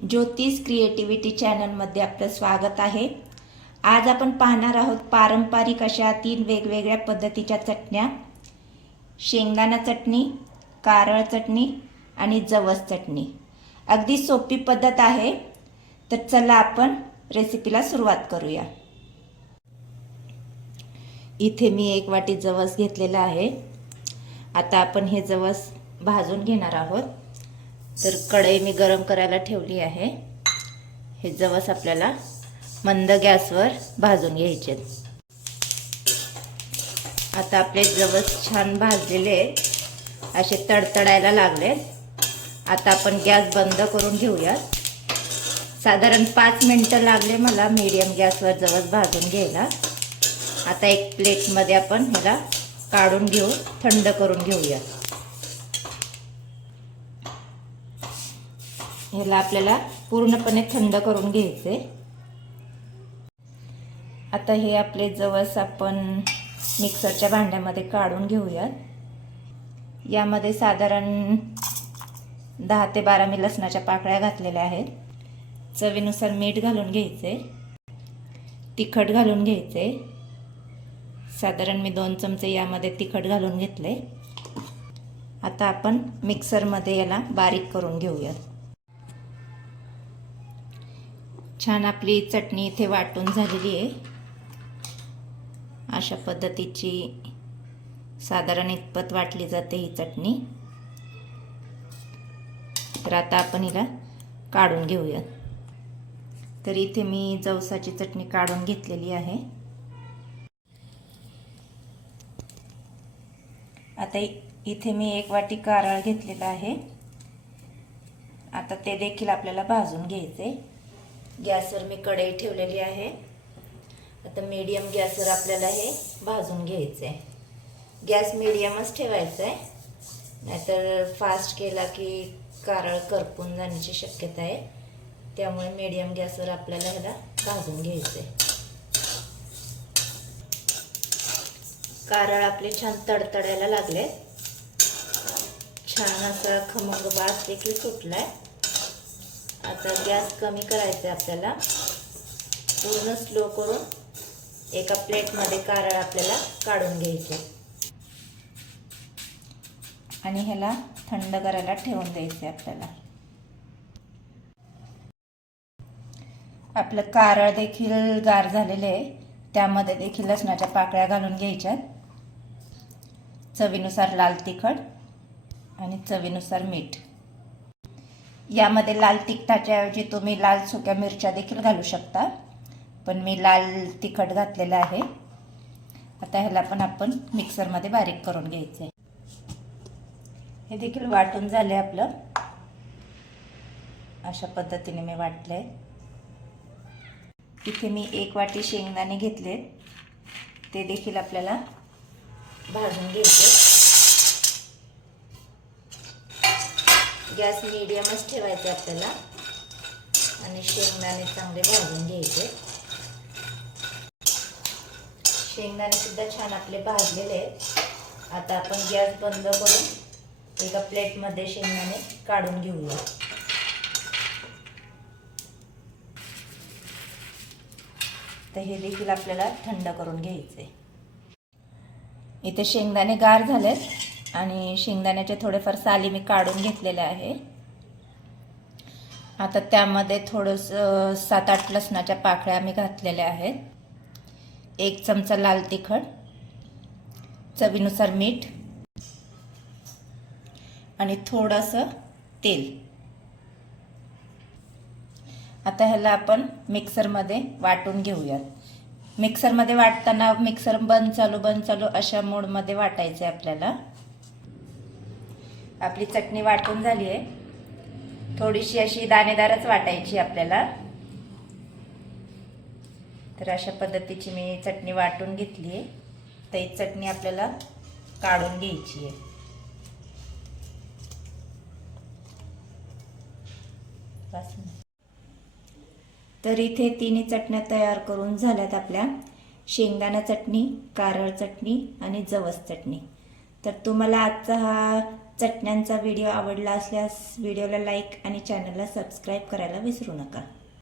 ज्योतिष क्रिएटिव्हिटी चॅनलमध्ये आपलं स्वागत आहे। आज आपण पाहणार आहोत पारंपरिक अशा 3 वेगवेगळ्या पद्धतीच्या चटण्या, शेंगदाणा चटणी, कारळ चटणी आणि जवस चटणी। अगदी सोपी पद्धत आहे, तर चला आपण रेसिपीला सुरुवात करूया। इथे मी 1 वाटी जवस घेतलेला आहे। आता आपण हे जवस भाजून घेणार आहोत। तर कढई मी गरम करायला ठेवली आहे। हे जवस आपल्याला मंद गॅसवर भाजून घ्यायचे। आता आपले जवस छान भाजलेले असे तडतडायला लागले। आता आपण गॅस बंद करून घेऊया। साधारण 5 मिनिटं लागले मला मीडियम गॅसवर जवस भाजून घ्यायला। आता एक प्लेटमध्ये आपण ह्याला काढून घेऊ, थंड करून घेऊया। ह्याला आपल्याला पूर्णपणे थंड करून घ्यायचे। आता हे आपले जवस आपण मिक्सरच्या भांड्यामध्ये काढून घेऊया। यामध्ये साधारण 10 ते 12 मी लसणाच्या पाकळ्या घातलेल्या आहेत। चवीनुसार मीठ घालून घ्यायचे, तिखट घालून घ्यायचे। साधारण मी 2 चमचे यामध्ये तिखट घालून घेतले। आता आपण मिक्सरमध्ये याला बारीक करून घेऊया। छान आपली चटणी इथे वाटून झालेली आहे। अशा पद्धतीची साधारण इतपत वाटली जाते ही चटणी। तर आता आपण हिला काढून घेऊया। तर इथे मी जवसाची चटणी काढून घेतलेली आहे। आता इथे मी 1 वाटी कारळ घेतलेला आहे। आता ते देखील आपल्याला भाजून घ्यायचे। गॅसवर मी कढई ठेवलेली आहे। आता मीडियम गॅसवर आपल्याला हे भाजून घ्यायचे। गॅस मीडियमच ठेवायचा आहे, नाहीतर फास्ट केला की कारळ करपून जाण्याची शक्यता आहे। त्यामुळे मीडियम गॅसवर आपल्याला ह्याला भाजून घ्यायचे। कारळ आपले छान तडतडायला लागले। छान असा खमंग वास देखील सुटलाय। आता गॅस कमी करायचा आपल्याला, पूर्ण स्लो करून एका प्लेटमध्ये कारळ आपल्याला काढून घ्यायचे आणि ह्याला थंड करायला ठेवून द्यायचे आपल्याला। आपलं कारळ देखील गार झालेले आहे। त्यामध्ये देखील लसणाच्या पाकळ्या घालून घ्यायच्यात। चवीनुसार लाल तिखट आणि चवीनुसार मीठ। यामध्ये लाल तिखटाच्या ऐवजी तुम्ही लाल सुक्या मिरच्या देखील घालू शकता, पण मी लाल तिखट घातलेलं आहे। आता ह्याला पण आपण मिक्सरमध्ये बारीक करून घ्यायचे। हे देखील वाटून झाले आपलं। अशा पद्धतीने मी वाटलंय। इथे मी 1 वाटी शेंगदाणे घेतले, ते देखील आपल्याला भाजून घ्यायचे। गॅस मीडियमच ठेवायचा आपल्याला आणि शेंगदाणे चांगले भाजून घ्यायचे। शेंगदाणे सुद्धा छान आपले भाजलेले आहेत। आता आपण गॅस बंद करून एका प्लेटमध्ये शेंगदाणे काढून घेऊया। तर हे देखील आपल्याला थंड करून घ्यायचे। इथे शेंगदाणे गार झालेत आणि शेंगदाण्याचे थोडेफार साली मी काढून घेतलेले आहे। आता त्यामध्ये थोडंसं 7-8 लसणाच्या पाकळ्या मी घातलेल्या आहेत। 1 चमचा लाल तिखट, चवीनुसार मीठ आणि थोडंसं तेल। आता ह्याला आपण मिक्सरमध्ये वाटून घेऊया। मिक्सरमध्ये वाटताना मिक्सर बंद चालू अशा मोडमध्ये वाटायचे आपल्याला। आपली चटणी वाटून झाली आहे। थोडीशी अशी दाणेदारच वाटायची आपल्याला। तर अशा पद्धतीची मी चटणी वाटून घेतली आहे। तर ही चटणी आपल्याला काढून घ्यायची आहे। तर इथे 3 चटण्या तयार करून झाल्यात आपल्या, शेंगदाणा चटणी, कारळ चटणी आणि जवस चटणी। तर तुम्हाला आजचा हा चटण्यांचा व्हिडिओ आवडला असल्यास व्हिडिओला लाईक आणि चॅनलला सबस्क्राईब करायला विसरू नका.